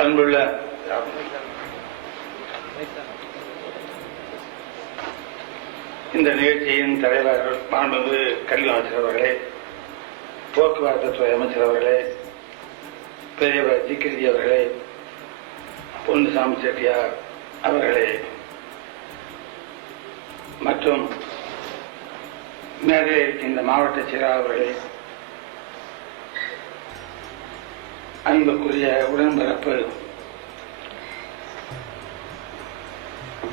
அன்புள்ள இந்த நிகழ்ச்சியின் தலைவர் மாண்புமிகு கல்வி அமைச்சர் அவர்களே போக்குவரத்து துறை அமைச்சர் அவர்களே பெரியவர் ஜிகிரி அவர்களே பொன்னுசாமி செட்டியார் அவர்களே மற்றும் மேலே இருக்கின்ற மாவட்ட செயலாளர்களே அவர்களே அன்புக்குரிய உடன்பிறப்பு.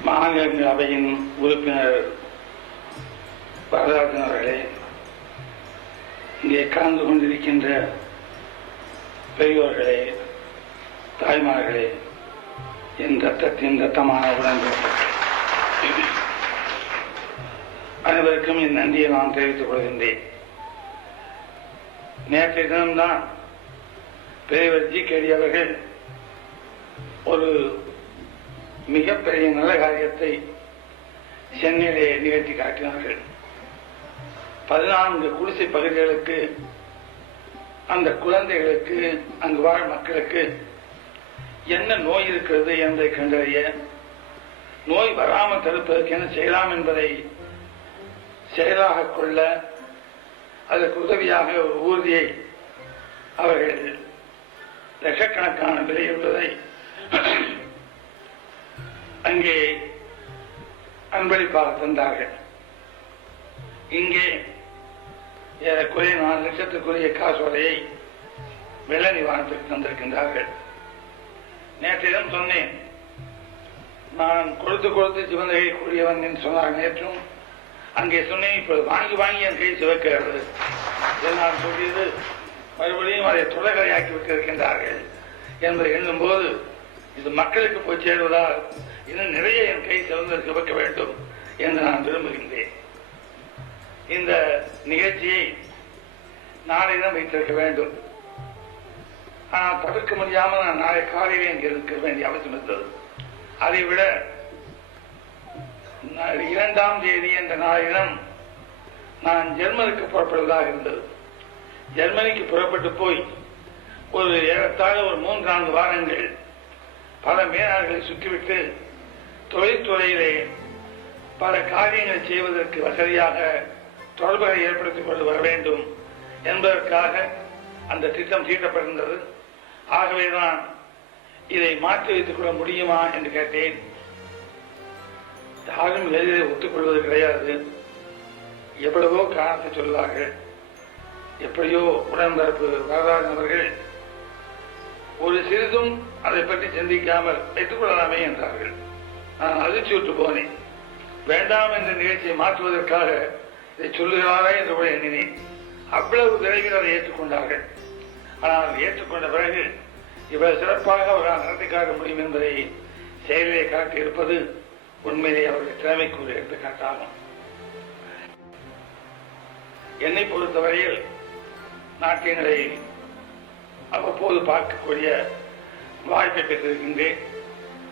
மாநிலங்களவையின் உறுப்பினர் வரதராஜன் அவர்களே இங்கே கலந்து கொண்டிருக்கின்ற பெரியோர்களே தாய்மார்களே என் ரத்தத்தின் ரத்தமான உடன்பிறப்பு. அனைவருக்கும் என் நன்றியை நான் தெரிவித்துக் கொள்கின்றேன். நேற்றைய தினம்தான் பெரியவர் ஜி கேடி அவர்கள் ஒரு மிகப்பெரிய நல்ல காரியத்தை சென்னையிலே நிகழ்த்தி காட்டினார்கள். பதினான்கு குடிசை பகுதிகளுக்கு அந்த குழந்தைகளுக்கு அங்கு வாழ் மக்களுக்கு என்ன நோய் இருக்கிறது என்பதை கண்டறிய நோய் வராமல் தடுப்பதற்கு என்ன செய்யலாம் என்பதை செயலாக கொள்ள அதற்கு உதவியாக ஒரு ஊர்தியை அவர்கள் லட்சக்கணக்கான விலையுள்ளதை அங்கே அன்பளிப்பாக தந்தார்கள். இங்கே ஏறக்குறைய நாலு லட்சத்துக்குரிய காசோலையை வெள்ள நிவாரணத்திற்கு தந்திருக்கின்றார்கள். நேற்றிடம் சொன்னேன். நான் கொடுத்து கொடுத்து சிவந்தகை கூடியவன் என்று சொன்னார். நேற்றும் அங்கே சொன்னேன் இப்போது வாங்கி வாங்கி என் கை சிவக்கிறது நான் சொல்லியது மறுபடியும் அதை துறைகளையாக்கி விட்டிருக்கின்றார்கள் என்பதை எண்ணும்போது இது மக்களுக்கு போய் சேருவதால் இன்னும் நிறைய என் கை சிறந்ததற்கு வைக்க வேண்டும் என்று நான் விரும்புகின்றேன். இந்த நிகழ்ச்சியை நாளையிடம் வைத்திருக்க வேண்டும். ஆனால் தவிர்க்க முடியாமல் நான் நாளை காலையிலே இங்கே இருக்க வேண்டிய அவசியம் இருந்தது. அதை விட இரண்டாம் தேதி என்ற நாளிடம் நான் ஜெர்மனுக்கு புறப்படுவதாக இருந்தது. ஜெர்மனிக்கு புறப்பட்டு போய் ஒரு ஏறத்தாழ ஒரு மூன்று நான்கு வாரங்கள் பல மேலாளர்களை சுற்றிவிட்டு தொழில்துறையிலே பல காரியங்களை செய்வதற்கு வசதியாக தொடர்புகளை ஏற்படுத்திக் கொண்டு வர வேண்டும் என்பதற்காக அந்த திட்டம் தீட்டப்பட்டிருந்தது ஆகவேதான் இதை மாற்றி வைத்துக் கொள்ள முடியுமா என்று கேட்டேன். யாரும் எளிதில் ஒத்துக்கொள்வது கிடையாது. எவ்வளவோ காரணத்தை சொல்வார்கள் எப்படியோ உடன்பிறப்பு. வரலாறு அவர்கள் ஒரு சிறிதும் அதை பற்றி சிந்திக்காமல் வைத்துக் கொள்ளலாமே என்றார்கள். நான் அதிர்ச்சி விட்டு போனேன். வேண்டாம் என்ற நிகழ்ச்சியை மாற்றுவதற்காக இதை சொல்லுகிறாரா என்று கூட எண்ணினேன். அவ்வளவு விரைவில் அதை ஏற்றுக்கொண்டார்கள். ஆனால் ஏற்றுக்கொண்ட பிறகு இவ்வளவு சிறப்பாக அவரால் நடத்தி காட்ட முடியும் என்பதை செயலிலே காட்டியிருப்பது உண்மையிலே அவருடைய திறமைக்கு ஒரு எடுத்துக்காட்டாகும். என்னை பொறுத்தவரையில் நாட்டியங்களை அவ்வப்போது பார்க்கக்கூடிய வாய்ப்பை பெற்றிருக்கின்றேன்.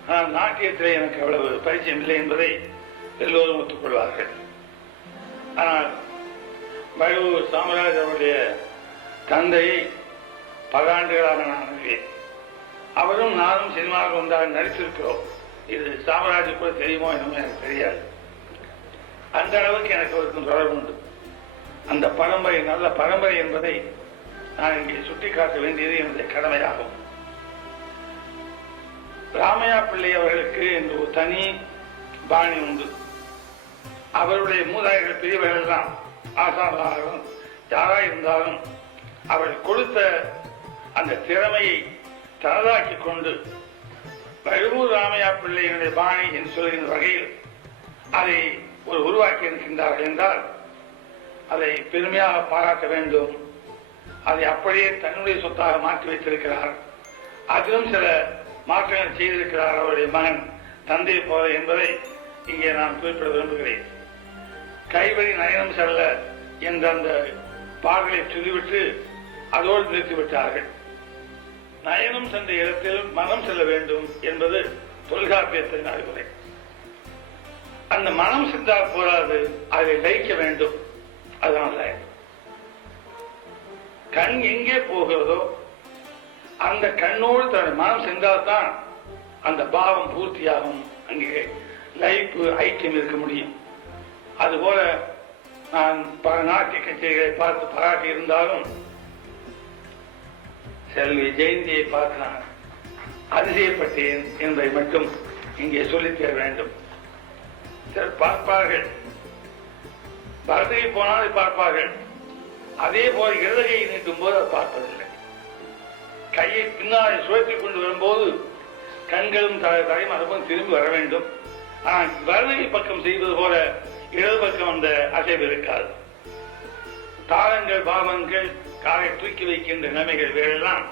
ஆனால் நாட்டியத்திலே எனக்கு அவ்வளவு பரிச்சயம் இல்லை என்பதை எல்லோரும் ஒத்துக்கொள்வார்கள். ஆனால் வழுவூர் சாமராஜ் அவருடைய தந்தையை பல ஆண்டுகளாக நான் அறிவேன் அவரும் நானும் சினிமாவில் ஒன்றாக நடித்திருக்கிறோம். இது சாமராஜ் கூட தெரியுமோ என்னமோ எனக்கு தெரியாது. அந்த அளவுக்கு எனக்கு அவருக்கும் தொடர்பு உண்டு அந்த பரம்பரை நல்ல பரம்பரை என்பதை நான் இங்கே சுட்டிக்காட்ட வேண்டியது என்னுடைய கடமையாகும். ராமையா பிள்ளை அவர்களுக்கு என்று ஒரு தனி பாணி உண்டு. அவருடைய மூதாதைகள் பெரியவர்கள் தான் ஆசானாலும் யாரா இருந்தாலும் அவர் கொடுத்த அந்த திறமையை தனதாக்கி கொண்டு வழுவூர் ராமையா பிள்ளையினுடைய பாணி என்று சொல்கின்ற வகையில் அதை ஒரு உருவாக்கி இருக்கின்றார்கள் என்றால் அதை பெருமையாக பாராட்ட வேண்டும். அதை அப்படியே தன்னுடைய சொத்தாக மாற்றி வைத்திருக்கிறார். அதிலும் சில மாற்றங்கள் செய்திருக்கிறார் அவருடைய மகன் தந்தை போல என்பதை இங்கே நான் குறிப்பிட விரும்புகிறேன். கைவழி நயனம் செல்ல என்ற அந்த பாடலை சொல்லிவிட்டு அதோடு நிறுத்திவிட்டார்கள். நயனம் சென்ற இடத்தில் மனம் செல்ல வேண்டும் என்பது தொல்காப்பியத்தின் அறிவுரை. அந்த மனம் சென்றால் போராது அதை லயிக்க வேண்டும். அதனால கண் எங்கே போகிறதோ அந்த கண்ணோடு தன்னுடைய மனம் சென்றால்தான் அந்த பாவம் பூர்த்தியாகும். அங்கே லைஃப் ஐக்கியம் இருக்க முடியும். அதுபோல நான் பல நாட்டிய கச்சேரிகளை பார்த்து பாராட்டி இருந்தாலும் செல்வி ஜெயந்தியை பார்த்து நான் அதிசயப்பட்டேன் என்பதை மட்டும் இங்கே சொல்லித்தர வேண்டும். சிலர் பார்ப்பார்கள். பரதகை போனால் பார்ப்பார்கள். அதே போல இடதுகையை நீட்டும் போது அதை பார்ப்பதில்லை. கையை பின்னாலே சுழற்றி கொண்டு வரும்போது கண்களும் தலை- தலையும் திரும்பி வர வேண்டும். ஆனால் வலதுகை பக்கம் செய்வது போல இடது பக்கம் அந்த அசைவு இருக்காது. தாளங்கள் பாவங்கள் காலை தூக்கி வைக்கின்ற நிலைமைகள் வேறெல்லாம்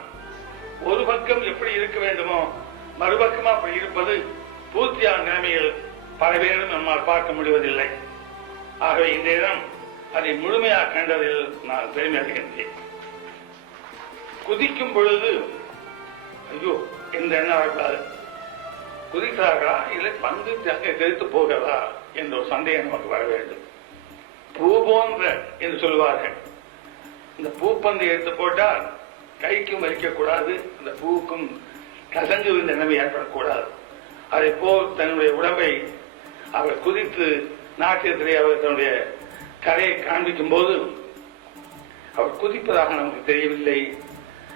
ஒரு பக்கம் எப்படி இருக்க வேண்டுமோ மறுபக்கமா அப்படி இருப்பது பூர்த்தியான நிலைமைகள் பல பேரும் நம்மால் பார்க்க முடிவதில்லை. ஆகவே இந்த இடம் அதை முழுமையாக கண்டதில் நான் பெருமை அடைகின்றேன் குதிக்கும் பொழுது ஐயோ இந்த எண்ணம் வரக்கூடாது குதிக்கிறார்களா இல்லை பந்து அங்கே தெரித்து போகிறதா என்ற ஒரு சந்தேகம் நமக்கு வர வேண்டும். பூ போன்ற என்று சொல்வார்கள் இந்த பூப்பந்து எடுத்து போட்டால் கைக்கும் வலிக்கக்கூடாது அந்த பூவுக்கும் கசங்கு விழுந்த நிலைமை ஏற்படக்கூடாது. அதை போல் தன்னுடைய உடம்பை அவர் குதித்து நாட்டியத்திலே அவர் தன்னுடைய கலையை காண்பிக்கும் போது அவர் குதிப்பதாக நமக்கு தெரியவில்லை.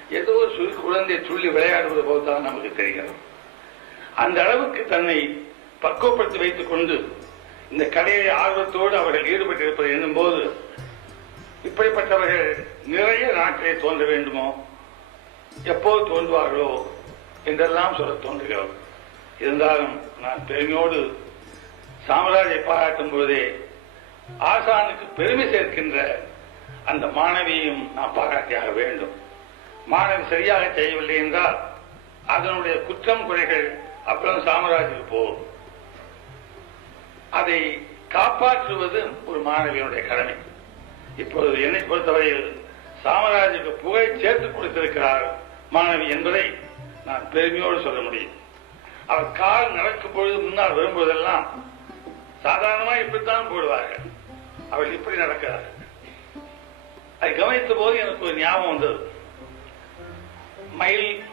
ஏதோ ஒரு சிறு குழந்தை துள்ளி விளையாடுவது போல்தான் நமக்கு தெரிகிறது. அந்த அளவுக்கு தன்னை பக்குவப்படுத்தி வைத்துக் கொண்டு இந்த கலையை ஆர்வத்தோடு அவர்கள் ஈடுபட்டிருப்பது என்னும் போது இப்படிப்பட்டவர்கள் நிறைய நாட்டிலே தோன்ற வேண்டுமோ? எப்போது தோன்றுவார்களோ? என்றெல்லாம் சொல்ல தோன்றுகிறோம் இருந்தாலும் நான் பெருமையோடு சாமராஜை பாராட்டும் போதே ஆசானுக்கு பெருமை சேர்க்கின்ற அந்த மாணவியையும் நாம் பாராட்டியாக வேண்டும். மாணவி சரியாக செய்யவில்லை என்றால் அதனுடைய குற்றம் குறைகள் அப்புறம் சாமராஜுக்கு போகும். அதை காப்பாற்றுவது ஒரு மாணவியினுடைய கடமை. இப்போது என்னை பொறுத்தவரையில் சாமராஜுக்கு புகை சேர்த்து கொடுத்திருக்கிறார் மாணவி என்பதை நான் பெருமையோடு சொல்ல முடியும். அவர் கால் நடக்கும் பொழுது முன்னால் வரும்போதெல்லாம் சாதாரணமா இப்படித்தான் போடுவார்கள். அவள் இப்படி நடக்கிறார் அதை கவனித்த போது எனக்கு ஒரு ஞாபகம் வந்தது. மயில்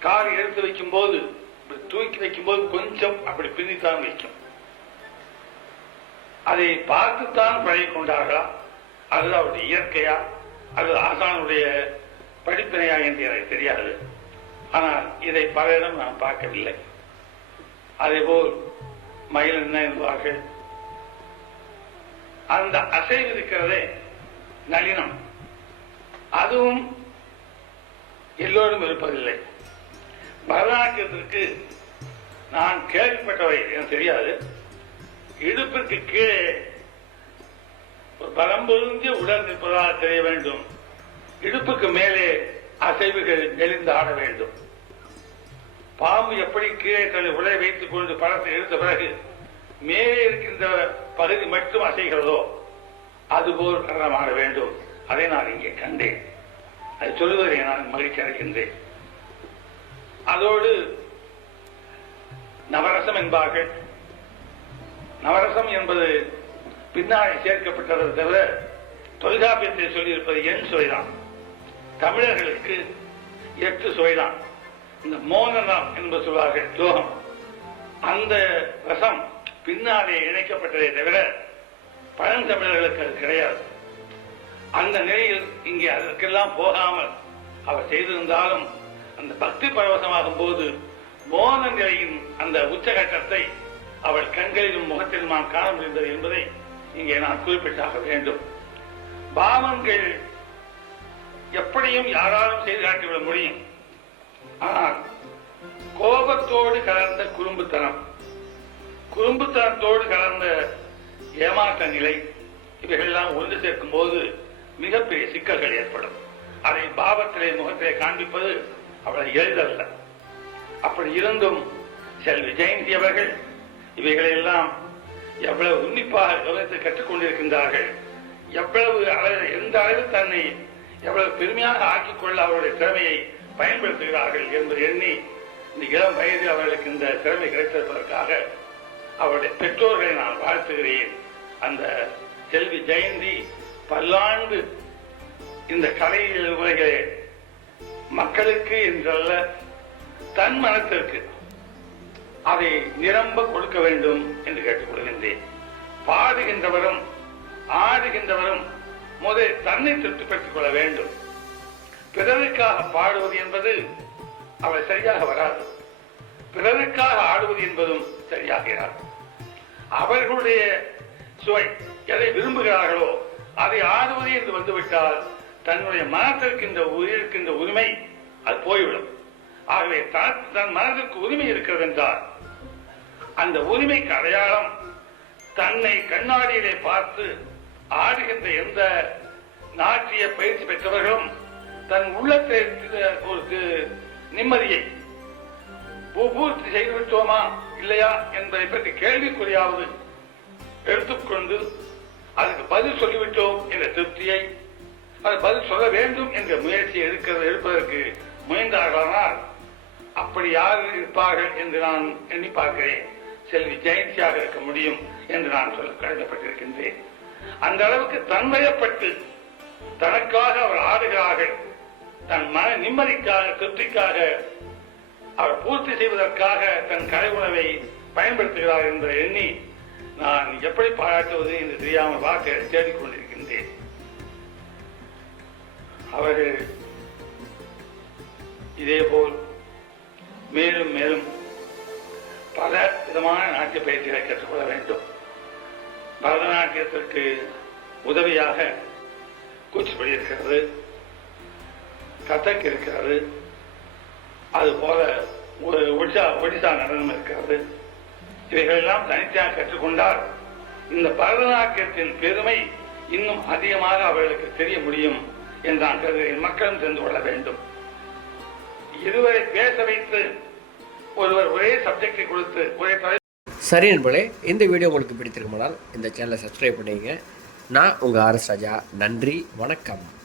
கார் எடுத்து வைக்கும் போது இப்படி தூக்கி வைக்கும் போது கொஞ்சம் அப்படி பின்னித்தான் வைக்கும். அதை பார்த்துத்தான் பழகிக் கொண்டார்களா? அது அவருடைய இயற்கையா? அது ஆசானுடைய படிப்பினையா என்று எனக்கு தெரியாது. ஆனால் இதை பலரிடம் நான் பார்க்கவில்லை. அதேபோல் மயில் என்ன என்பார்கள்? அந்த அசைவு இருக்கிறதே நளினம். அதுவும் எல்லோரும் இருப்பதில்லை பரதநாட்டியத்திற்கு நான் கேள்விப்பட்டவை எனக்கு தெரியாது. இடுப்பிற்கு கீழே பரம்பொருந்திய உடல் நிற்பதாக தெரிய வேண்டும். இடுப்புக்கு மேலே அசைவுகள் நெளிந்து ஆட வேண்டும். பாம்பு எப்படி கீழே தன்னை உடலை வைத்துக் கொண்டு படத்தை எடுத்த பிறகு மேலே இருக்கின்ற பகுதி மட்டும் அசைகிறதோ அதுபோல் கரணமாக வேண்டும். அதை நான் இங்கே கண்டேன். அதை சொல்லுவதை நான் மகிழ்ச்சி அடைகின்றேன். அதோடு நவரசம் என்பார்கள். நவரசம் என்பது பின்னாடி சேர்க்கப்பட்டதை தவிர தொல்காப்பியத்தை சொல்லியிருப்பது என் சுவைதான். தமிழர்களுக்கு எட்டு சுவைதான். இந்த மோனனம் என்பது சொல்வார்கள். லோகம் அந்த ரசம் பின்னாலே இணைக்கப்பட்டதை தவிர பழந்தமிழர்களுக்கு அது கிடையாது. அந்த நிலையில் இங்கே அதற்கெல்லாம் போகாமல் அவர் செய்திருந்தாலும் அந்த பக்தி பரவசமாகும் போது மோன நிலையின் அந்த உச்சகட்டத்தை அவள் கண்களிலும் முகத்திலும் நாம் காண முடிந்தது என்பதை இங்கே நான் குறிப்பிட்டாக வேண்டும். பாவங்கள் எப்படியும் யாராலும் செய்து காட்டிவிட முடியும். ஆனால் கோபத்தோடு கலந்த குறும்புத்தனம் குறும்புத்தனத்தோடு கலந்த ஏமாற்ற நிலை இவைகள்லாம் ஒன்று சேர்க்கும் போது மிகப்பெரிய சிக்கல்கள் ஏற்படும். அதை பாவத்திலே முகத்திலே காண்பிப்பது அவ்வளவு எளிதல்ல. அப்படி இருந்தும் செல்வி ஜெயந்தி அவர்கள் இவைகளெல்லாம் எவ்வளவு உன்னிப்பாக கவனித்து கற்றுக்கொண்டிருக்கின்றார்கள் எவ்வளவு அளவு எந்த அளவு தன்னை எவ்வளவு பெருமையாக ஆக்கிக்கொள்ள அவருடைய திறமையை பயன்படுத்துகிறார்கள் என்பதை எண்ணி இந்த இளம் வயதில் அவர்களுக்கு இந்த திறமை கிடைத்திருப்பதற்காக அவருடைய பெற்றோர்களை நான் வாழ்த்துகிறேன். அந்த செல்வி ஜெயந்தி பல்லாண்டு இந்த கலை உலகிலே மக்களுக்கு என்றல்ல தன் மனத்திற்கு அதை நிரம்ப கொடுக்க வேண்டும் என்று கேட்டுக்கொள்கின்றேன். பாடுகின்றவரும் ஆடுகின்றவரும் முதல் தன்னை திருப்திப்படுத்திக் கொள்ள வேண்டும். பிறருக்காக பாடுவது என்பது அவள் சரியாக வராது. பிறருக்காக ஆடுவது என்பதும் சரியாக அவர்களுடைய சுவை எதை விரும்புகிறார்களோ அதை ஆடுவது என்று வந்துவிட்டால் தன்னுடைய மனத்திற்கின்ற உயிருக்கின்ற உரிமை அது போய்விடும். ஆகவே தன் மனதிற்கு உரிமை இருக்கிறது என்றால் அந்த உரிமைக்கு அடையாளம் தன்னை கண்ணாடியிலே பார்த்து ஆடுகின்ற எந்த நாட்டிய பயிற்சி தன் உள்ளத்தை ஒரு நிம்மதியை பூர்த்தி செய்து விட்டோமா இல்லையா என்பதை பற்றி கேள்விக்குறியாவது எடுத்துக்கொண்டு அதுக்கு பதில் சொல்லிவிட்டோம் என்ற திருப்தியை அது பதில் சொல்ல வேண்டும் என்ற முயற்சியை எடுக்கிறது எடுப்பதற்கு முயன்றார்களானால் அப்படி யார் இருப்பார்கள் என்று நான் எண்ணி பார்க்கிறேன். செல்வி ஜெயந்தியாக இருக்க முடியும் என்று நான் சொல்ல கடமைப்பட்டிருக்கின்றேன். அந்த அளவுக்கு தன்மயப்பட்டு தனக்காக அவர் ஆடுகிறார்கள். தன் மன நிம்மதிக்காக திருப்திக்காக அவர் பூர்த்தி செய்வதற்காக தன் கலை உணவை பயன்படுத்துகிறார் என்பதை எண்ணி நான் எப்படி பாராட்டுவது என்று தெரியாமல் வாக்க தேடிக்கொண்டிருக்கின்றேன் அவர்கள் இதேபோல் மேலும் மேலும் பல விதமான நாட்டிய பயிற்சிகளை கற்றுக்கொள்ள வேண்டும். பரதநாட்டியத்திற்கு உதவியாக கூச்சிப்படி இருக்கிறது. கதக் அது போல ஒரு ஒடிசா ஒடிசா நடனம் இருக்கிறது இவைகளெல்லாம் தனித்தனியாக கற்றுக்கொண்டால் இந்த பரதநாட்டியத்தின் பெருமை இன்னும் அதிகமாக அவர்களுக்கு தெரிய முடியும் என்று நான் கருதுகிறேன் மக்களும் தெரிந்து கொள்ள வேண்டும். இருவரை பேச வைத்து ஒருவர் ஒரே சப்ஜெக்டை கொடுத்து ஒரே சரி நண்பர்களே இந்த வீடியோ உங்களுக்கு பிடித்திருக்குமானால் இந்த சேனலை சப்ஸ்கிரைப் பண்ணிங்க நான் உங்கள் ஆர்எஸ் ராஜா. நன்றி வணக்கம்.